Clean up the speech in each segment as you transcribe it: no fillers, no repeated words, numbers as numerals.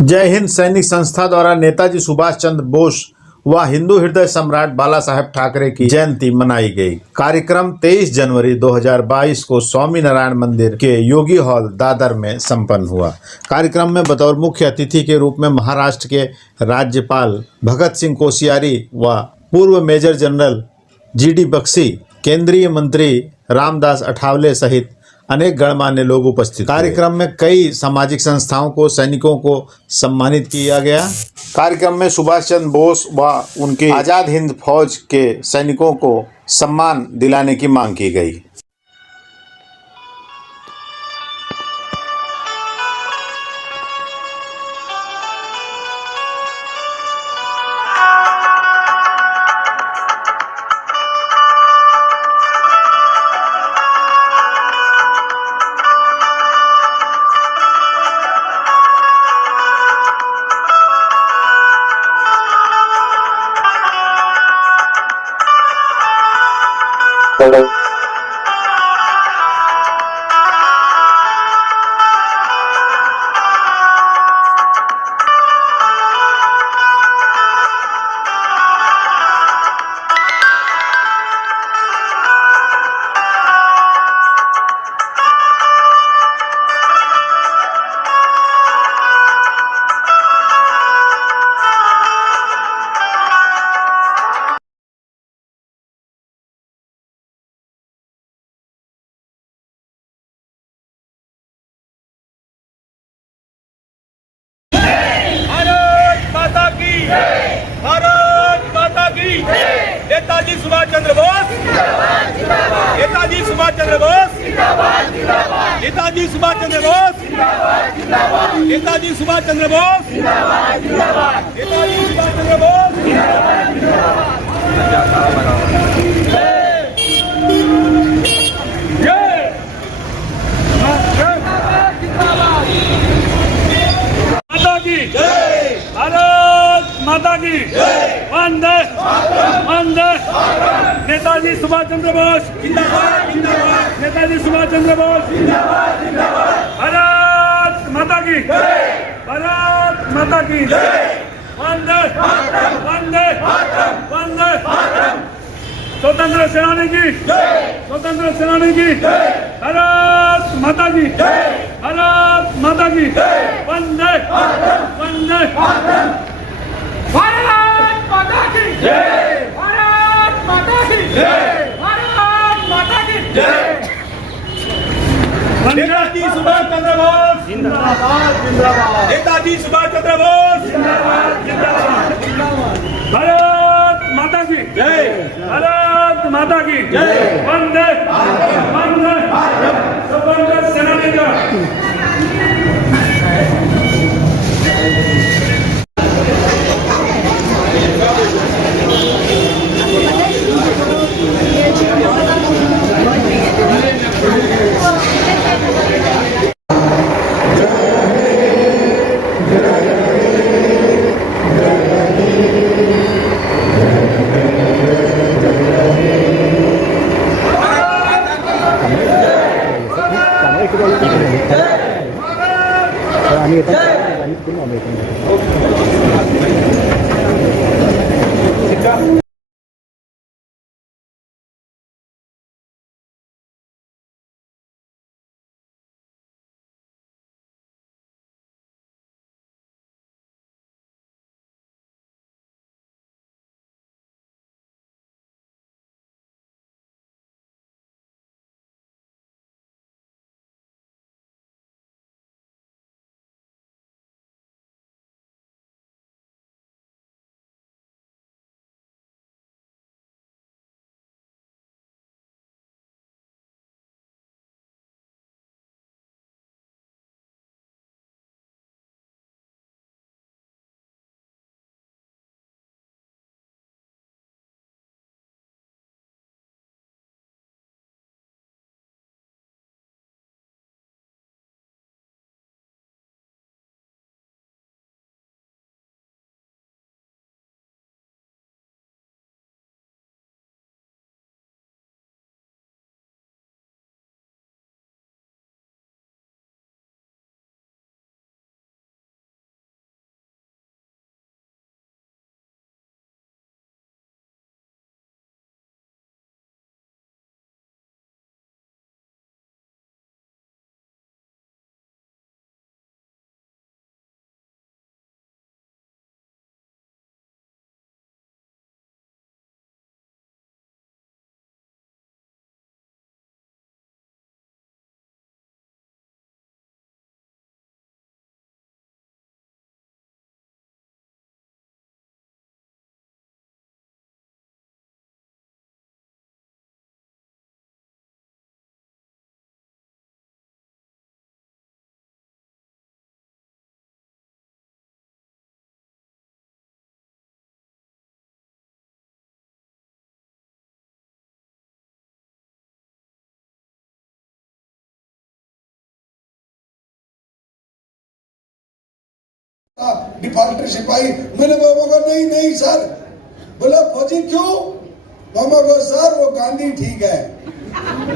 जय हिंद सैनिक संस्था द्वारा नेताजी सुभाष चंद्र बोस व हिंदू हृदय सम्राट बाला साहेब ठाकरे की जयंती मनाई गई। कार्यक्रम 23 जनवरी 2022 को स्वामी नारायण मंदिर के योगी हॉल दादर में संपन्न हुआ। कार्यक्रम में बतौर मुख्य अतिथि के रूप में महाराष्ट्र के राज्यपाल भगत सिंह कोश्यारी व पूर्व मेजर जनरल GD बख्शी, केंद्रीय मंत्री रामदास अठावले सहित अनेक गणमान्य लोग उपस्थित। कार्यक्रम में कई सामाजिक संस्थाओं को सैनिकों को सम्मानित किया गया। कार्यक्रम में सुभाष चंद्र बोस व उनके आजाद हिंद फौज के सैनिकों को सम्मान दिलाने की मांग की गई। नेताजी सुभाष चंद्र बोस, नेताजी सुभाष चंद्र बोस, नेताजी सुभाष चंद्र बोस, नेताजी सुभाष चंद्र बोस, नेताजी सुभाष चंद्र बोस। माता की जय, भारत माता की वंदे वंदे। नेताजी सुभाष चंद्र बोस जिंदाबाद जिंदाबाद, नेताजी सुभाष चंद्र बोस जिंदाबाद जिंदाबाद। भारत माता की जय, भारत माता की जय, वंदे वंदे वंदे। स्वतंत्र सेनानी की जय, स्वतंत्र सेनानी की जय, भारत माता की जय, भारत माता की जय, वंदे वंदे। भारत माता की जय, भारत माता की जय, भारत माता की जय। नेताजी सुभाष चंद्र बोस जिंदाबाद जिंदाबाद, नेताजी सुभाष चंद्र बोस जिंदाबाद जिंदाबाद। भारत माता की जय, भारत माता की जय, वंदे वंदे। स्वतंत्र सेनानी का डिफॉल्टर सिपाही। मैंने मामा को नहीं नहीं सर। बोला फौजी क्यों? मामा को सर वो गांधी ठीक है।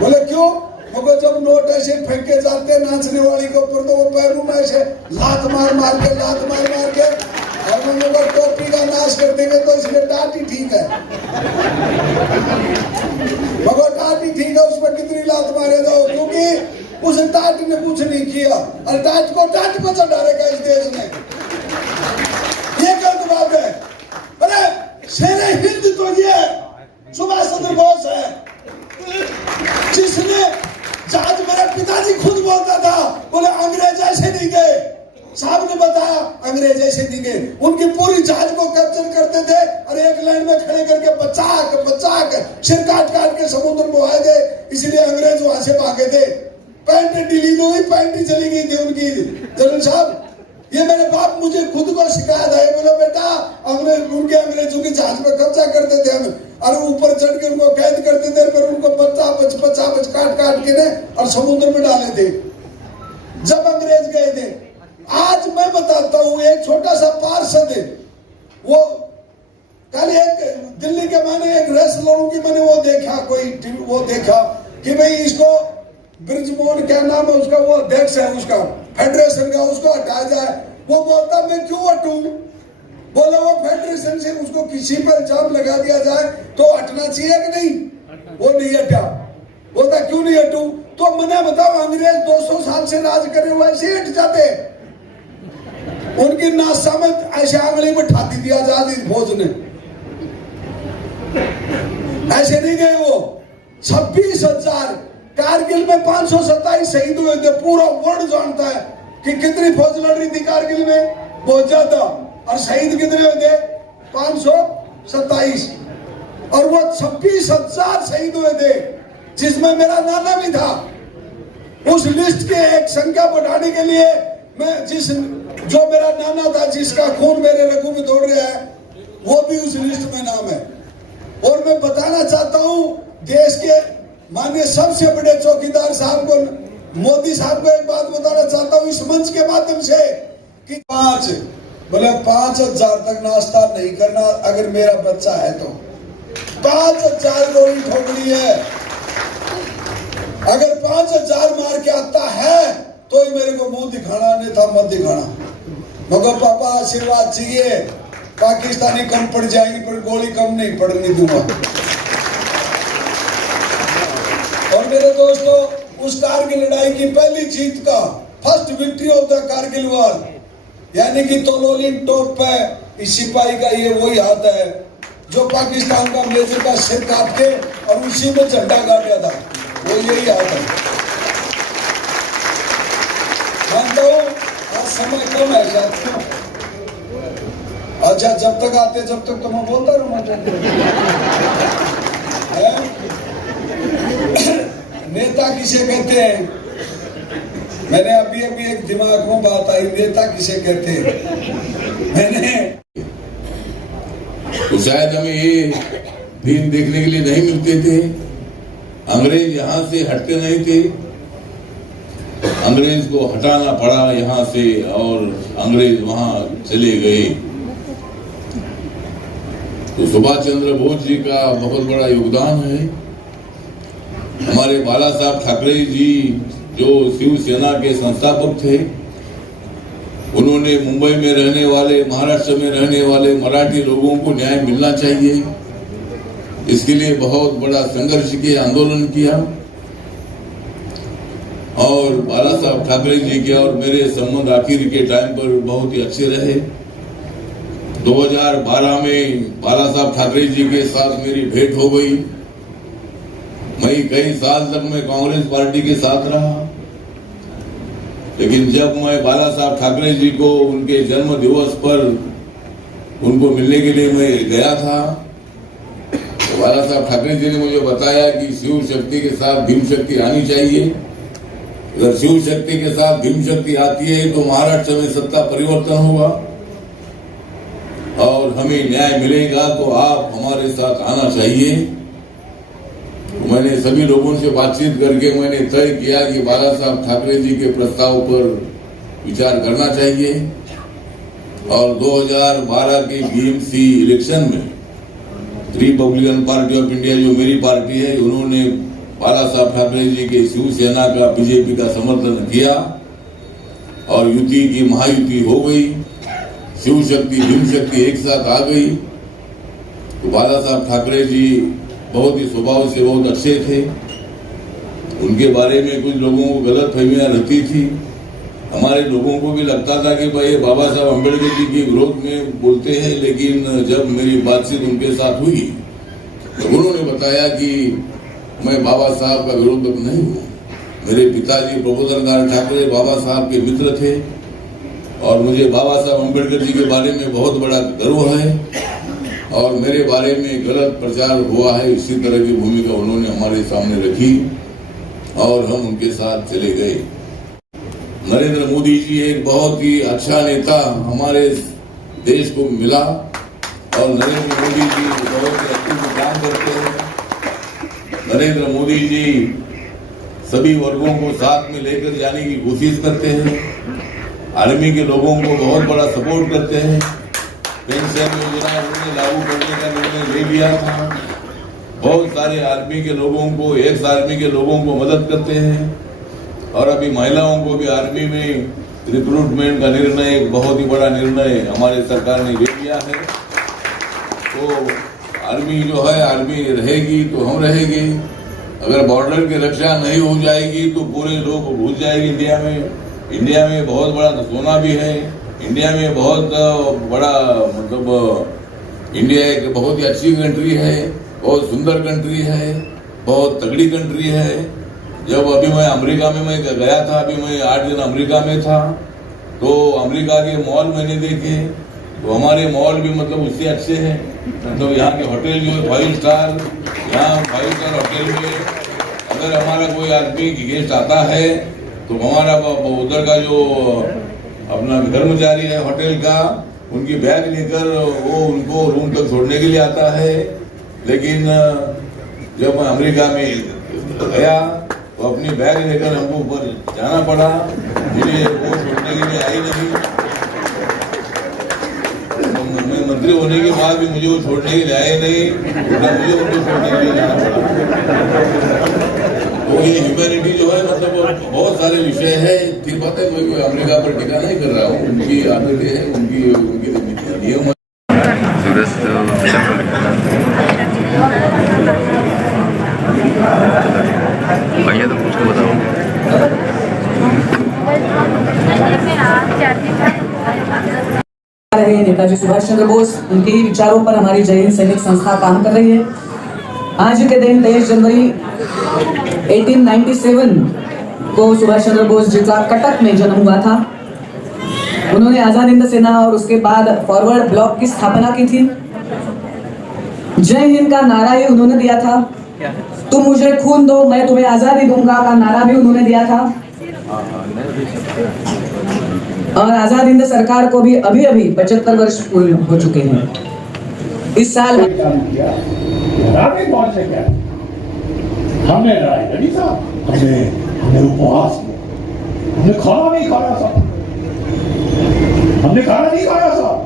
बोले क्यों? मगर जब नोट ऐसे फेंके जाते नाचने वाली के ऊपर तो वो पैरों में ऐसे लात मार मार के और मामा को टोपी का नाश कर देंगे तो इसलिए टाटी ठीक है। मगर टाटी ठीक है, उसमें कितनी लात मारे जाओ, क्योंकि उस टाटी ने कुछ नहीं किया और टाट को टाट पर चढ़ा डालेगा इस देश में। ये गलत बात है। अरे शेरे हिंद तो ये सुभाष चंद्र बोस है, जिसने जहाज मेरे पिताजी खुद बोलता था, बोले अंग्रेज ऐसे नहीं गए। साहब ने बताया अंग्रेज ऐसे नहीं गए, उनकी पूरी जहाज को कैप्चर करते थे और एक लाइन में खड़े करके बचाक सिर काट के समुद्र में आए थे, इसलिए अंग्रेज वहां से भागे थे। पैंट ढीली हुई, पैंट ही चली गई थी उनकी। जनरल साहब ये मेरे बाप मुझे खुद को शिकायत है, बोला बेटा उनके अंग्रेजों की जहाज पे कब्जा करते थे हम और ऊपर चढ़ के उनको कैद करते थे, फिर उनको बच्चा काट के ने और समुद्र में डाले थे जब अंग्रेज गए थे। आज मैं बताता हूँ, एक छोटा सा पार्षद है, वो कल एक दिल्ली के मैंने एक रेसलरों की मैंने वो देखा कि भाई इसको ब्रिजमोहन क्या नाम है उसका, वो अध्यक्ष है उसका फेडरेशन का, उसको हटाया जाए। वो बोलता मैं क्यों हटूं? बोला वो फेडरेशन से उसको किसी पर इल्जाम लगा दिया जाए तो हटना चाहिए कि नहीं? वो नहीं हटा। बोलता क्यों नहीं हटूं? तो मैंने बताओ अंग्रेज 200 साल से राज करे हुए ऐसे हट जाते? उनकी नासा में ऐसे आंगली में ठाती दिया आजादी फौज ने, ऐसे नहीं गए वो। 26,000 कारगिल में 527 शहीद हुए थे। पूरा वर्ल्ड जानता है कि कितनी फौज लड़ रही थी कारगिल में, बहुत ज्यादा। और शहीद कितने हुए थे? 527। और वो 26,000 शहीद हुए थे, जिसमें मेरा नाना भी था। उस लिस्ट के एक संख्या बढ़ाने के लिए मैं जो मेरा नाना था, जिसका खून मेरे रगों में दौड़ रहा है, वो भी उस लिस्ट में नाम है। और मैं बताना चाहता हूं देश के माननीय सबसे बड़े चौकीदार साहब को, मोदी साहब को एक बात बताना चाहता हूं इस मंच के माध्यम से कि 5,000 तक नाश्ता नहीं करना अगर मेरा बच्चा है तो। 5,000 गोली ठोकनी है। अगर 5,000 मार के आता है तो ही मेरे को मुंह दिखाना, नहीं था मत दिखाना। मगर पापा आशीर्वाद चाहिए, पाकिस्तानी कम पड़ जाएंगी पर गोली कम नहीं पड़ने दूंगा। और मेरे दोस्तों, उस कारगिल लड़ाई की पहली जीत का first victory of the Kargil war, यानी कि तोलोलिन टॉप पे इस सिपाही का ये वही हाथ है जो पाकिस्तान का मेजर का सिर काट के और उसी में झंडा गाड़ा था, वो यही हाथ है। मानता हूं आज समय कम है साथियों। अच्छा जब तक आते जब तक तो मैं बोलता रहूंगा। नेता किसे कहते हैं? मैंने अभी एक दिमाग में बात आई, नेता किसे कहते हैं? मैंने तो शायद हमें ये दिन देखने के लिए नहीं मिलते थे। अंग्रेज यहाँ से हटते नहीं थे, अंग्रेज को हटाना पड़ा यहाँ से और अंग्रेज वहां चले गए। तो सुभाष चंद्र बोस जी का बहुत बड़ा योगदान है। हमारे बाला साहब ठाकरे जी जो शिवसेना के संस्थापक थे, उन्होंने मुंबई में रहने वाले, महाराष्ट्र में रहने वाले मराठी लोगों को न्याय मिलना चाहिए, इसके लिए बहुत बड़ा संघर्ष किया, आंदोलन किया। और बाला साहब ठाकरे जी के और मेरे संबंध आखिर के टाइम पर बहुत ही अच्छे रहे। 2012 में बाला साहब ठाकरे जी के साथ मेरी भेंट हो गई। मैं कई साल तक मैं कांग्रेस पार्टी के साथ रहा, लेकिन जब मैं बाला साहब ठाकरे जी को उनके जन्म दिवस पर उनको मिलने के लिए मैं गया था, तो बाला साहब ठाकरे जी ने मुझे बताया कि शिव शक्ति के साथ भीम शक्ति आनी चाहिए। अगर शिव शक्ति के साथ भीम शक्ति आती है तो महाराष्ट्र में सत्ता परिवर्तन होगा और हमें न्याय मिलेगा, तो आप हमारे साथ आना चाहिए। मैंने सभी लोगों से बातचीत करके मैंने तय किया कि बाला साहब ठाकरे जी के प्रस्ताव पर विचार करना चाहिए। और 2012 के बीएमसी इलेक्शन में रिपब्लिकन पार्टी ऑफ इंडिया जो मेरी पार्टी है, उन्होंने बाला साहब ठाकरे जी के शिवसेना का बीजेपी का समर्थन किया और युति की महायुति हो गई। शिव शक्ति भीम शक्ति एक साथ आ गई। तो बाला साहब ठाकरे जी बहुत ही स्वभाव से बहुत अच्छे थे। उनके बारे में कुछ लोगों को गलत फहमियां रहती थी। हमारे लोगों को भी लगता था कि भाई बाबा साहब अम्बेडकर जी के विरोध में बोलते हैं, लेकिन जब मेरी बातचीत उनके साथ हुई तो उन्होंने बताया कि मैं बाबा साहब का विरोधक नहीं हूँ। मेरे पिताजी प्रबोधन नारायण ठाकरे बाबा साहब के मित्र थे और मुझे बाबा साहब अम्बेडकर जी के बारे में बहुत बड़ा गर्व है और मेरे बारे में गलत प्रचार हुआ है, इसी तरह की भूमिका उन्होंने हमारे सामने रखी और हम उनके साथ चले गए। नरेंद्र मोदी जी एक बहुत ही अच्छा नेता हमारे देश को मिला और नरेंद्र मोदी जी बहुत ही अच्छे काम करते हैं। नरेंद्र मोदी जी सभी वर्गों को साथ में लेकर जाने की कोशिश करते हैं। आर्मी के लोगों को बहुत बड़ा सपोर्ट करते हैं। पेंशन योजना उन्होंने लागू करने का निर्णय ले लिया था। बहुत सारे आर्मी के लोगों को, एक्स आर्मी के लोगों को मदद करते हैं और अभी महिलाओं को भी आर्मी में रिक्रूटमेंट का निर्णय, एक बहुत ही बड़ा निर्णय हमारे सरकार ने ले लिया है। तो आर्मी जो है, आर्मी रहेगी तो हम रहेंगे। अगर बॉर्डर की रक्षा नहीं हो जाएगी तो पूरे लोग भूल जाएंगे इंडिया में। इंडिया में बहुत बड़ा सोना भी है। इंडिया में बहुत बड़ा मतलब इंडिया एक बहुत ही अच्छी कंट्री है, बहुत सुंदर कंट्री है, बहुत तगड़ी कंट्री है। जब अभी मैं अमेरिका में मैं गया था, अभी मैं 8 दिन अमेरिका में था, तो अमेरिका के मॉल मैंने देखे तो हमारे मॉल भी मतलब उससे अच्छे हैं। मतलब यहाँ के होटल जो है 5 स्टार, यहाँ 5 स्टार होटल में अगर हमारा कोई आदमी गेस्ट आता है तो हमारा उधर का जो अपना कर्मचारी है होटल का, उनकी बैग लेकर वो उनको रूम तक छोड़ने के लिए आता है। लेकिन जब मैं अमेरिका में गया तो अपनी बैग लेकर हमको ऊपर जाना पड़ा, मुझे वो छोड़ने के लिए आई नहीं। मैं मंत्री होने के बाद भी मुझे वो छोड़ने के लिए आए नहीं, मुझे उनको छोड़ने के लिए जाना पड़ा। तो ये ह्यूमैनिटी जो है मतलब बहुत सारे विषय है। फिर बात है, कोई अमेरिका पर टीका नहीं कर रहा हूँ, उनकी आदतें हैं, उनकी नियम। भैया तो उसको बताओ। नेताजी सुभाष चंद्र बोस, उनके ही विचारों पर हमारी जय हिंद सैनिक संस्था काम कर रही है। आज के दिन 23 जनवरी 1897 को सुभाष चंद्र बोस जी का कटक में जन्म हुआ था। उन्होंने आजाद हिंद सेना और उसके बाद फॉरवर्ड ब्लॉक की स्थापना की थी। जय हिंद का नारा ही उन्होंने दिया था। तुम मुझे खून दो, मैं तुम्हें आजादी दूंगा का नारा भी उन्होंने दिया था। और आजाद हिंद सरकार को भी अभी 75 वर्ष पूरे हो चुके हैं। इस साल हमने लड़ाई लड़ी साहब, हमने उपवास किया, हमने खाना नहीं खाया साहब,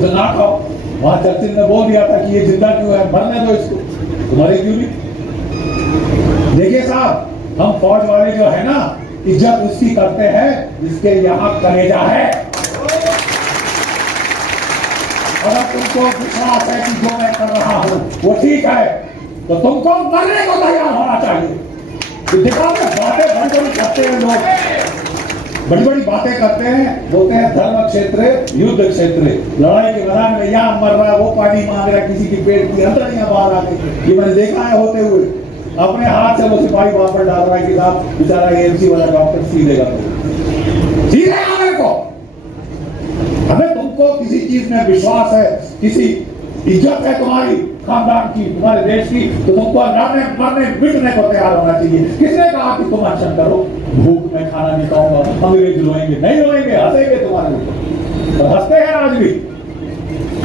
तो ना खाओ। वहां चर्चिल ने बोल दिया था कि ये जिंदा क्यों है, मरने दो इसको, तुम्हारे क्यों नहीं। देखिए साहब, हम फौज वाले जो है ना, इज्जत उसकी करते हैं जिसके यहाँ कलेजा है। अगर तुमको विश्वास है कि जो मैं कर रहा हूँ वो ठीक है, तो तुमको मरने को तैयार होना चाहिए। दिखा में बातें बड़ी करते हैं लोग, बड़ी बातें करते हैं, बोलते हैं धर्म क्षेत्र, युद्ध क्षेत्र, लड़ाई के मैदान में यहाँ मर रहा है, वो पानी मांग रहा है, किसी की पेट की अंदर यहाँ बाहर आ गई। ये मैंने देखा है होते हुए। अपने हाथ से वो सिपाही वहां पर डाल रहा है कि साहब बेचारा एमसी वाला डॉक्टर सीधेगा तो सीधेगा। मेरे को हमें तुमको किसी चीज में विश्वास है, किसी इज्जत है तुम्हारी खानदान की, तुम्हारे देश की, तो तुमको लड़ने मरने मिटने को तैयार होना चाहिए। किसने कहा कि तुम अच्छा करो, भूख में खाना नहीं खाऊंगा, अंग्रेज रोएंगे, नहीं रोएंगे, हंसेंगे तुम्हारे ऊपर, और हंसते हैं आज भी,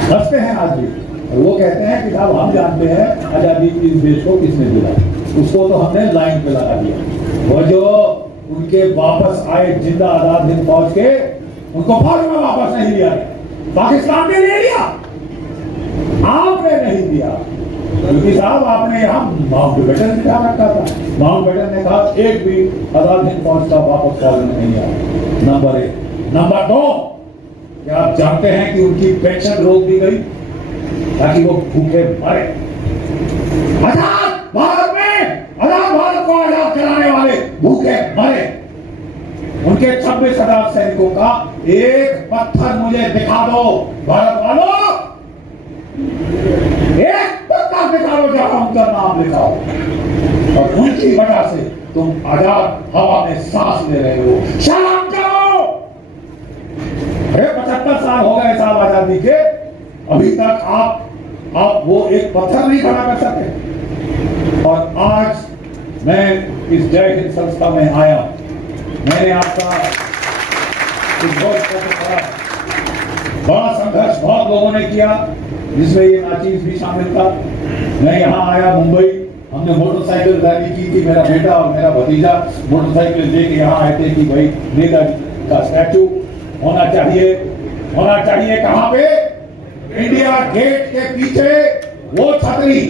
हंसते हैं आज भी। और वो कहते हैं कि साहब हम जानते हैं आजादी की इस देश को किसने दिला, उसको तो हमने लाइन पे लगा दिया। वो जो उनके वापस आए जिंदा आजाद हिंद फौज के, उनको फौज में वापस नहीं लिया, पाकिस्तान ने ले लिया, आपने नहीं दिया, क्योंकि साहब आपने यहाँ माउंटबेटन बिठा रखा था। माउंटबेटन ने कहा एक भी आजाद हिंद फौज का वापस फौज में नहीं आया। नंबर 1। नंबर 2, क्या आप जानते हैं कि उनकी पेंशन रोक दी गई ताकि वो भूखे मरे। आजाद भारत में, आजाद भारत को आजाद कराने वाले भूखे मरे। उनके 26,000 सैनिकों का एक पत्थर मुझे दिखा दो भारत वालों, एक पत्थर दिखा दो जहां उनका नाम लिखाओ, और उनकी वजह से तुम आजाद हवा में सांस ले रहे हो। शर्म करो। अरे 75 साल हो गए साहब आजादी के, अभी तक आप वो एक पत्थर नहीं खड़ा कर सके। और आज मैं इस जय हिंद संस्था में आया, मैंने आपका बड़ा संघर्ष बहुत लोगों ने किया, जिसमें ये नाचीज भी शामिल था। मैं यहाँ आया मुंबई, हमने मोटरसाइकिल रैली की थी, मेरा बेटा और मेरा भतीजा मोटरसाइकिल लेके यहाँ आए थे कि भाई नेताजी का स्टैचू होना चाहिए। कहाँ पे? इंडिया गेट के पीछे वो छतरी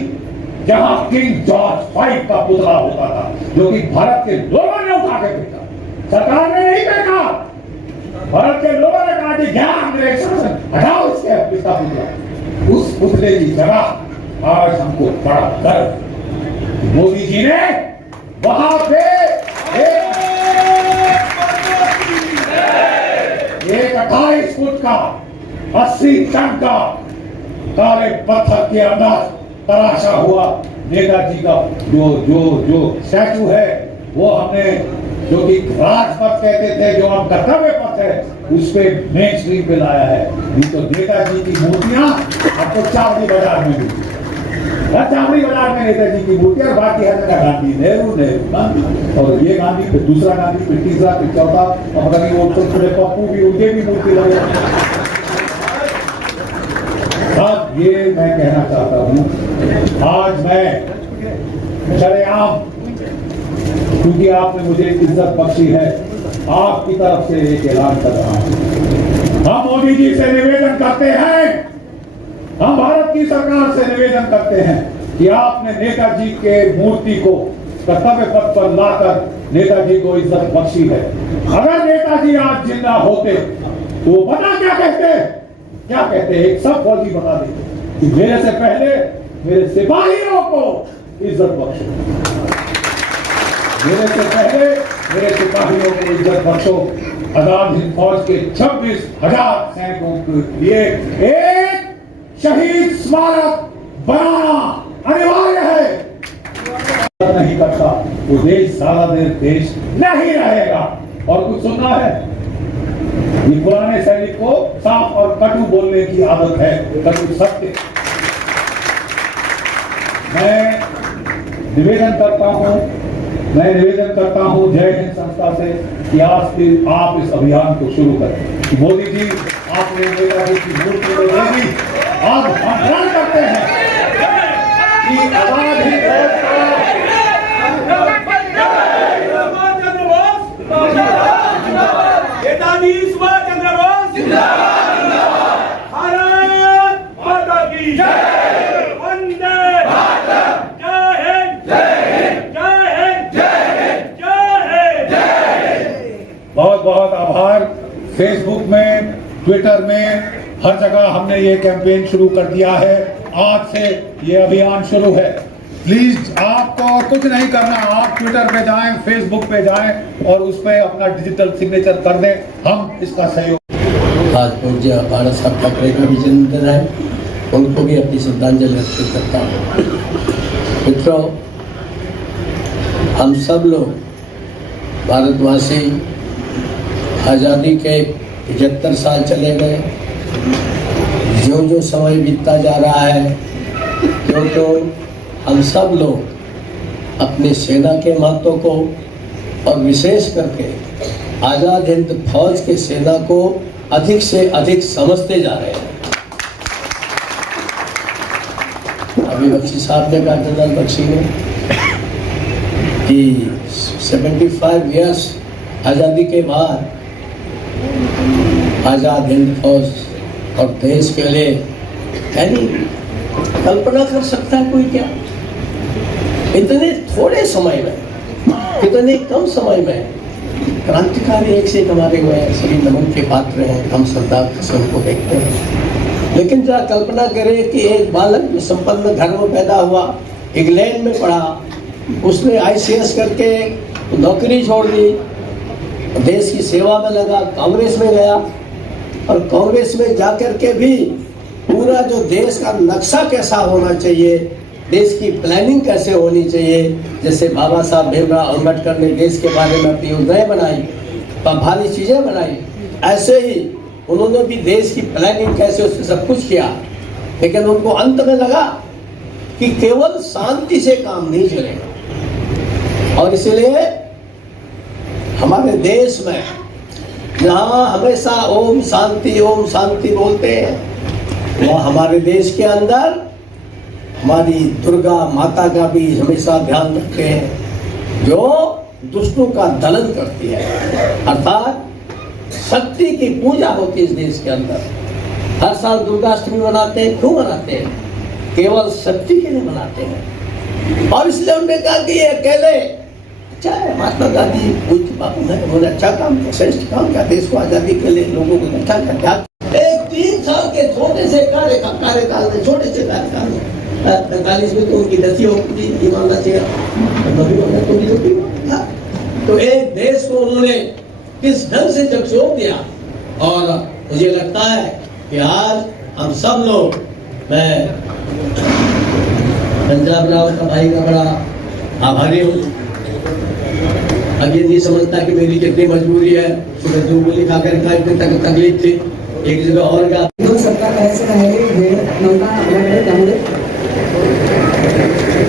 जहां किंग जॉर्ज 5 का पुतला होता था, जो कि भारत के लोगों ने उठा के फेंका, सरकार ने नहीं फेंका। भारत के लोगों ने कहा कि क्या अंग्रेज शासन, हटाओ इसका पुतला। उस पुतले की जगह आज हमको बड़ा गर्व, मोदी जी ने वहां पे एक 28 फुट का 80 टन का काले पत्थर के अंदर तराशा हुआ नेताजी का जो स्टैचू है, वो हमने, जो कि राजपथ कहते थे, जो हम कर्तव्य पथ है, उस पे मेन स्ट्रीम पे लाया है। नहीं तो नेताजी की मूर्तियां आपको चावड़ी बाजार में मिलती, चावड़ी बाजार में नेताजी की मूर्तियां, और बाकी हर जगह गांधी, नेहरू गांधी, और ये गांधी, फिर दूसरा गांधी, फिर तीसरा, फिर चौथा, और कभी वो छोटे पप्पू भी, उनके भी मूर्ति लगे। अब ये मैं कहना चाहता हूं, आज मैं शरेआम, क्योंकि आपने मुझे इज्जत बख्शी है, आपकी तरफ से एक ऐलान कर रहा हूं। हम मोदी जी से निवेदन करते हैं, हम भारत की सरकार से निवेदन करते हैं कि आपने नेताजी के मूर्ति को कर्तव्य पथ पर लाकर नेताजी को इज्जत बख्शी है। अगर नेताजी आज जिंदा होते तो पता क्या कहते? एक सब फौजी बता देते कि मेरे से पहले मेरे सिपाहियों को इज्जत बख्शो, मेरे से पहले मेरे सिपाहियों को इज्जत बख्शो। आजाद हिंद फौज के 26,000 सैनिकों के लिए एक शहीद स्मारक बनाना अनिवार्य है। नहीं करता वो देश ज्यादा देर देश नहीं रहेगा। और कुछ सुनना है, ये पुराने सैनिक को साफ और कटु बोलने की आदत है, कटु सत्य। मैं निवेदन करता हूं जय हिंद संस्था से कि आज से आप इस अभियान को शुरू करें। मोदी जी, आपने नेताजी की मूर्ति को दे दी, अब हम प्रण करते हैं कि आजाद हिंद फौज का नेताजी सुभाष चंद्र बोस जिंदाबाद, भारत माता की जय, वंदे मातरम, जय हिंद, जय हिंद, जय हिंद, जय हिंद, जय हिंद। बहुत बहुत आभार। फेसबुक में, ट्विटर में, हर जगह हमने ये कैंपेन शुरू कर दिया है। आज से ये अभियान शुरू है। प्लीज आपको कुछ नहीं करना, आप ट्विटर पे जाएं, फेसबुक पे जाएं और उस पे अपना डिजिटल सिग्नेचर कर दें, हम इसका सहयोग। आज पूज्य भारत साहब ठाकरे का भी जन्मदिन है, उनको भी अपनी श्रद्धांजलि अर्पित करता हूँ। मित्रों, हम सब लोग भारतवासी आज़ादी के 75 साल चले गए। जो समय बीतता जा रहा है, तो हम सब लोग अपनी सेना के महत्व को और विशेष करके आज़ाद हिंद फौज के सेना को अधिक से अधिक समझते जा रहे हैं। अभी बख्शी साहब ने कहा, जनरल बख्शी ने, कि 75 इयर्स आज़ादी के बाद आज़ाद हिंद फौज और देश के लिए, यानी कल्पना कर सकता है कोई क्या? इतने थोड़े समय में, कितने कम समय में क्रांतिकारी एक से एक हमारे हुए हैं, सभी नमन के पात्र हैं, हम सरदार कसम को देखते हैं। लेकिन जरा कल्पना करें कि एक बालक जो संपन्न घर में पैदा हुआ, इंग्लैंड में पढ़ा, उसने ICS करके नौकरी छोड़ दी, देश की सेवा में लगा, कांग्रेस में गया, और कांग्रेस में जाकर के भी पूरा जो देश का नक्शा कैसा होना चाहिए, देश की प्लानिंग कैसे होनी चाहिए, जैसे बाबा साहब भीमराव अम्बेडकर ने देश के बारे में अपनी योजनाएं बनाई, भारी चीजें बनाई, ऐसे ही उन्होंने भी देश की प्लानिंग कैसे, उसमें सब कुछ किया। लेकिन उनको अंत में लगा कि केवल शांति से काम नहीं चलेगा, और इसलिए हमारे देश में जहाँ हमेशा ओम शांति बोलते हैं, वह हमारे देश के अंदर हमारी दुर्गा माता का भी हमेशा ध्यान रखते हैं, जो दुष्टों का दलन करती है, अर्थात शक्ति की पूजा होती है इस देश के अंदर। हर साल दुर्गाष्टमी मनाते हैं, क्यों मनाते हैं? केवल शक्ति के लिए मनाते हैं। और इसलिए उन्होंने कहा कि ये अकेले अच्छा है, महात्मा गांधी पूज्य बापू है, उन्होंने अच्छा काम किया, श्रेष्ठ काम किया, देश को आजादी के लिए लोगों को अच्छा किया। एक 3 साल के छोटे से कार्यकाल में, छोटे से कार्यकाल में 45 में तो उनकी दसी होती थी, ईमानदार से तो एक देश को उन्होंने किस ढंग से झकझोर दिया। और मुझे लगता है कि आज हम सब लोग, मैं पंजाब राव का भाई का बड़ा आभारी हूँ। अब ये नहीं समझता कि मेरी कितनी मजबूरी है, सुबह 2 गोली खाकर इतनी तकलीफ थी, एक जगह और गया। दोन सरकार करायचं आहे, वेळ नव्हता आपल्याकडे, त्यामुळे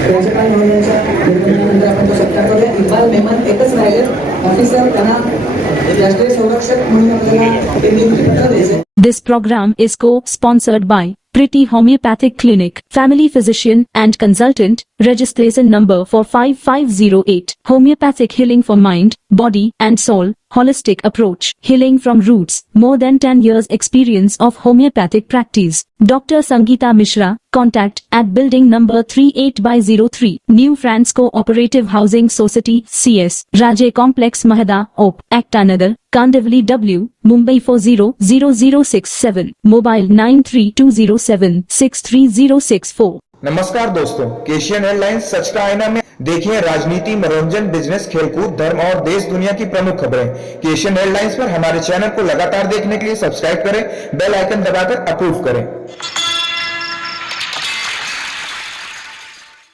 राज्यपाल महोदयांच्या निर्णयानंतर आपण तो सत्कार करूया। इक्बाल मेमन एकच राहिले ऑफिसर, त्यांना राष्ट्रीय संरक्षक म्हणून आपल्याला ते नियुक्तीपत्र द्यायचे। This program is co-sponsored by Pretty Homeopathic Clinic, Family Physician and Consultant, registration number 45508, Homeopathic Healing for Mind, Body and Soul, Holistic Approach, Healing from Roots, more than 10 years experience of homeopathic practice. Dr. Sangeeta Mishra, contact at building number 38/03, New France Cooperative Housing Society, CS, Rajay Complex Mahada, OP, Aktanagar, Kandivali W, Mumbai 400067, mobile 9320763064। नमस्कार दोस्तों, केशियन headlines सच का आईना में देखिए राजनीति, मनोरंजन, business, खेलकूद, धर्म और देश दुनिया की प्रमुख खबरें। केशियन हेडलाइंस पर हमारे चैनल को लगातार देखने के लिए सब्सक्राइब करें, बेल आइकन दबाकर अप्रूव करें।